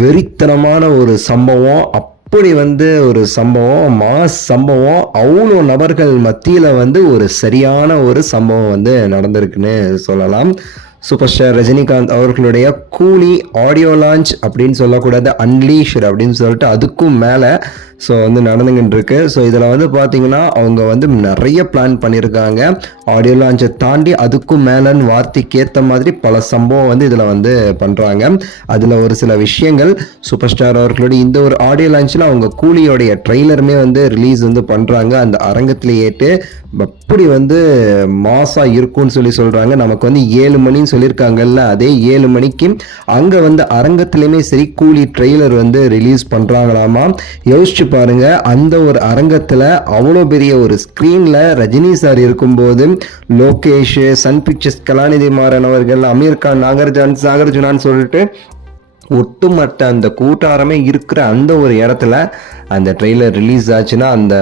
வெறித்தனமான ஒரு சம்பவம். அப்படி வந்து ஒரு சம்பவம், மாஸ் சம்பவம். அவ்வளோ நபர்கள் மத்தியில வந்து ஒரு சரியான ஒரு சம்பவம் வந்து நடந்திருக்குன்னு சொல்லலாம். சூப்பர் ஸ்டார் ரஜினிகாந்த் அவர்களுடைய கூலி ஆடியோ லான்ச் அப்படின்னு சொல்லக்கூடாது, அன்லீஷ்டு அப்படின்னு சொல்லிட்டு அதுக்கும் மேலே ஸோ வந்து நடந்துகிட்டு இருக்கு. ஸோ இதில் வந்து பார்த்தீங்கன்னா அவங்க வந்து நிறைய பிளான் பண்ணியிருக்காங்க. ஆடியோ லான்ச்சை தாண்டி அதுக்கும் மேலன்னு வார்த்தைக்கு ஏற்ற மாதிரி பல சம்பவம் வந்து இதில் வந்து பண்ணுறாங்க. அதில் ஒரு சில விஷயங்கள் சூப்பர் ஸ்டார் அவர்களுடைய இந்த ஒரு ஆடியோ லான்ச்சில் அவங்க கூலியோடைய ட்ரெய்லருமே வந்து ரிலீஸ் வந்து பண்ணுறாங்க. அந்த அரங்கத்திலேயேட்டு அப்படி வந்து மாசாக இருக்கும்னு சொல்கிறாங்க. நமக்கு வந்து 7 மணின்னு சொல்லியிருக்காங்கல்ல, அதே 7 மணிக்கு அங்கே வந்து அரங்கத்திலையுமே சரி கூலி ட்ரெய்லர் வந்து ரிலீஸ் பண்ணுறாங்களாமா. யோசிச்சு பாருங்க, அந்த ஒரு அரங்கத்தில் அவ்வளோ பெரிய ஒரு ஸ்க்ரீனில் ரஜினி சார் இருக்கும்போது லோகேஷ், சன் பிக்சர்ஸ் கலாநிதி மாறன் அவர்கள், அமீர் கான், நாகார்ஜுனான்னு சொல்லிட்டு ஒட்டுமொத்த அந்த கூட்டாரமே இருக்கிற அந்த ஒரு இடத்துல அந்த ட்ரெய்லர் ரிலீஸ் ஆச்சுன்னா அந்த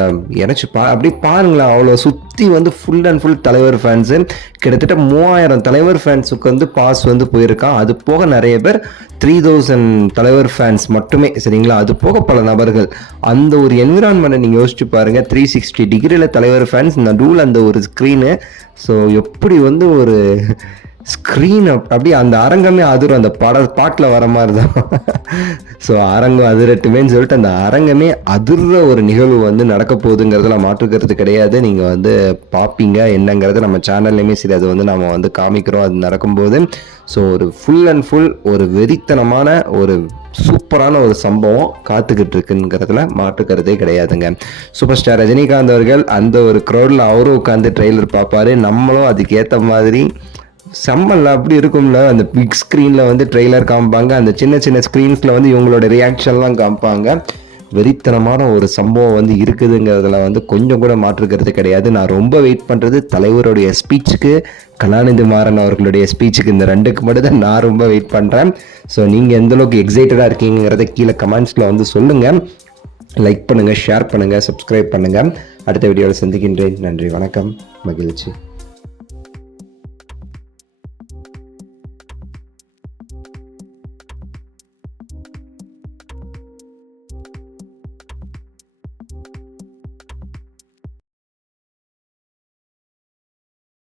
இறச்சி அப்படி பாருங்களேன். அவ்வளோ சுற்றி வந்து ஃபுல் அண்ட் ஃபுல் தலைவர் ஃபேன்ஸு, கிட்டத்தட்ட 3000 தலைவர் ஃபேன்ஸுக்கு வந்து பாஸ் வந்து போயிருக்கான். அது போக நிறைய பேர் 3000 தலைவர் ஃபேன்ஸ் மட்டுமே, சரிங்களா? அது போக பல நபர்கள். அந்த ஒரு என்விரான்மெண்ட்டை நீங்கள் யோசிச்சு பாருங்கள். 360 டிகிரியில் தலைவர் ஃபேன்ஸ், நடுவில் அந்த ஒரு ஸ்க்ரீனு. ஸோ எப்படி வந்து ஒரு ஸ்க்ரீன் அப்படியே அந்த அரங்கமே அதிரும், அந்த பாட்டில் வர மாதிரி தான். ஸோ அரங்கம் அதிரட்டுமேன்னு சொல்லிட்டு அந்த அரங்கமே அதிர்ற ஒரு நிகழ்வு வந்து நடக்க போகுதுங்கிறதுல மாற்றுக்கிறது கிடையாது. நீங்கள் வந்து பார்ப்பீங்க என்னங்கிறது நம்ம சேனல்லையுமே சரி, அது வந்து நம்ம வந்து காமிக்கிறோம் அது நடக்கும்போது. ஸோ ஒரு ஃபுல் அண்ட் ஃபுல் ஒரு வெறித்தனமான ஒரு சூப்பரான ஒரு சம்பவம் காத்துக்கிட்டு இருக்குங்கிறதுல மாற்றுக்கிறதே கிடையாதுங்க. சூப்பர் ஸ்டார் ரஜினிகாந்த் அவர்கள் அந்த ஒரு க்ரௌடில் அவரும் உட்காந்து ட்ரெய்லர் பார்ப்பாரு, நம்மளும் அதுக்கேற்ற மாதிரி செம்மல்ல அப்படி இருக்கும்ல. அந்த பிக் ஸ்க்ரீனில் வந்து ட்ரெய்லர் காமிப்பாங்க, அந்த சின்ன சின்ன ஸ்க்ரீன்ஸில் வந்து இவங்களோட ரியாக்ஷன்லாம் காமிப்பாங்க. வெறித்தனமான ஒரு சம்பவம் வந்து இருக்குதுங்கிறதுல வந்து கொஞ்சம் கூட மாற்றுக்கிறது கிடையாது. நான் ரொம்ப வெயிட் பண்ணுறது தலைவருடைய ஸ்பீச்சுக்கு, கலாநிதி மாறன் அவர்களுடைய ஸ்பீச்சுக்கு. இந்த ரெண்டுக்கு மட்டும் தான் நான் ரொம்ப வெயிட் பண்ணுறேன். ஸோ நீங்கள் எந்தளவுக்கு எக்ஸைட்டடாக இருக்கீங்கிறத கீழே கமெண்ட்ஸில் வந்து சொல்லுங்கள். லைக் பண்ணுங்கள், ஷேர் பண்ணுங்கள், சப்ஸ்கிரைப் பண்ணுங்கள். அடுத்த வீடியோவில் சந்திக்கின்றேன். நன்றி, வணக்கம், மகிழ்ச்சி.